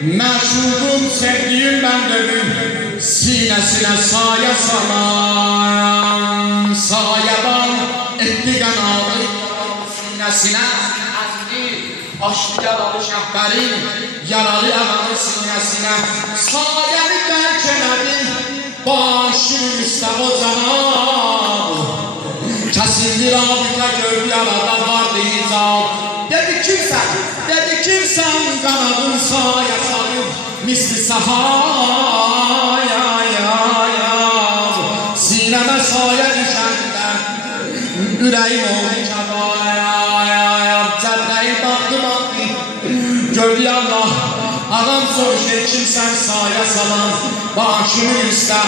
Məşhudum, sevdiğim ben dedim, sinesine saye salan, sayeban etti kanalı sinesine, açtı yaralı şəhbərin, yaralı ağanın sinesine, sayeni dərkələdi, başının üstə o canab, kəsildi rabitə gördü yarada vardı hicab, dedi kimsən qanadın saya salıb, misli sahaya, sinəmə saya düşəndə, ürəyim oldu kəbaya, cəbrəyim baktı, gördü Allah, ağam soruşur kimsən saya salan, başımın üstə,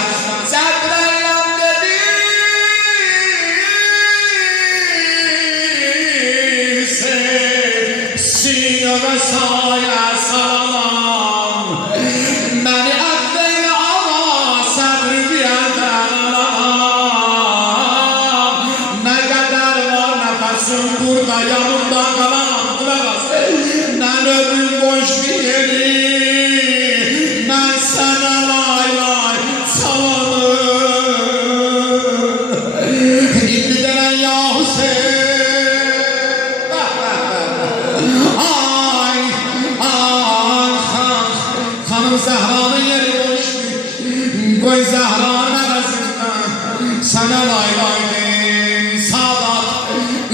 cəbrəyim dedi, sinəmə saya salan, məni əvvələ ala, səbri deyəndən alam, nə qədər var nəfəsim burada yanımda qalam, mən ömrüm boş bir yeri, mən sənə lay salanım, indi denən ya Hüseyin, xanım Zəhranın yeri boş, qoy Zəhranın əvəzindən sənə lay deyim, Sadat,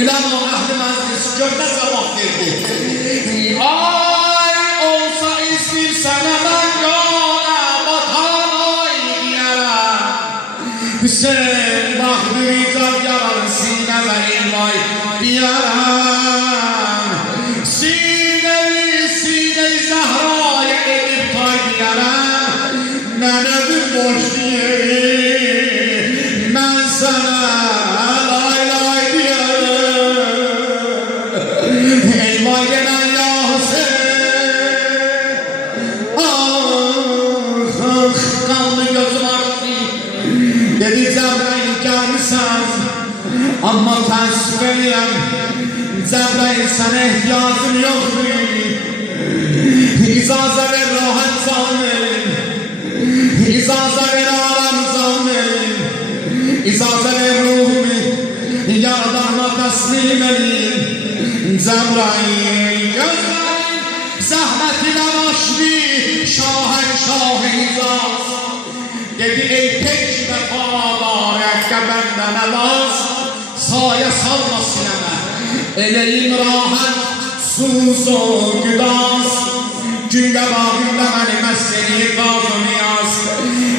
üləm o əhli məclis gövdə cavab verdi. Ay olsa istərsənə mən yoləm, atan ay deyərəm, Hüseyin baxdır icad yarar sinə və ilvay deyərəm, sinəyi Zəhraya edib tay deyərəm, mən ömrüm boş deyərim, mən sənə lay deyərəm, eyvay denən ya Hüseyin, qanlı gözüm açdı, dedi Cəbrayil gəlmişsən, amma təəssüf edirəm, Cəbrayil sənə ehtiyacım yoxdur, İcazə ver rahat can verin, İcazə ver aram can verin, İcazə ver ruhumu yaradana təslim edin, Cəbrayil gözlərin zəhmətinə başlı şahən icaz, dedi ey tek vəfadar əqqəbəndə nəvaz, saya salma sinəmə, eləyim rahat sus o güdaz, gün qəbağında məni məst eləyir bazı niyaz,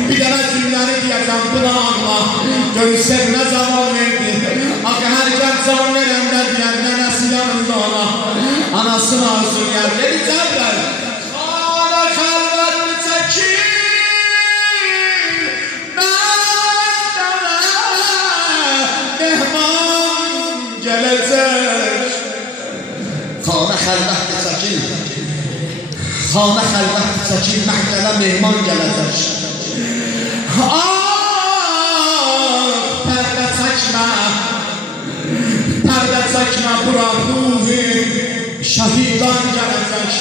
bir dənə cümləri deyəcəm qulağına, görürsə nə zaman verdi, axı hər gəl can verəndə deyər, nənəsi yanında ona, anasını arzulayan, dedi Cəbrəl, xana xəlvətli çəkir, məndənə mehman gələcək, xana xəlvətli çəkir, xana xəlvətli çəkir, məhkələ mehman gələcək. Pərdə çəkmə, bura ruhim, şəhidan gələcək.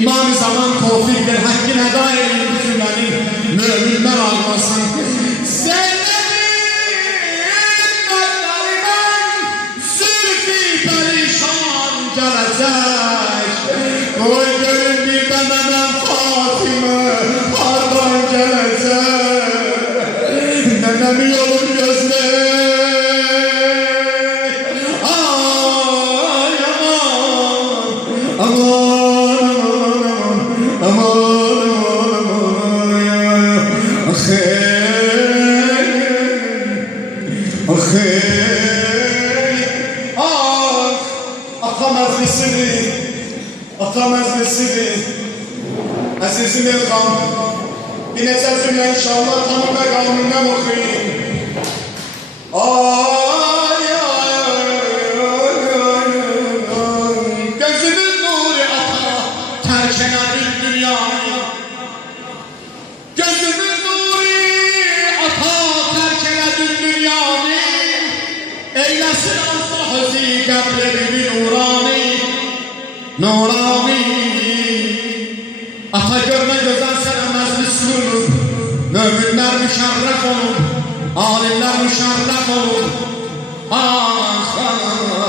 İmam-ı zaman tevfik ver, həqqin əda edin bütün mənim möminlər almasın. Zeynəbin mədlərimən zülfi pərişan gələcək. Qoy görün bir də mənəm Fatimə hardan gələcək. Nənəmi yolun gözlək. Ay aman Ata məclisidir, əzizim Elxan, bir neçə cümlə inşallah tanı məqamından oxuyayım. Gözümün nuru ata, tərk elədim dünyanı. Gözümün nuru ata, tərk elədim dünyanı. Eyləsin Allah özü qəbrini nurani. Nurani Ata görme gözden sana meclis kurulur. Müminler müşerref olur. Alimler müşerref olur. Ah, ah, ah.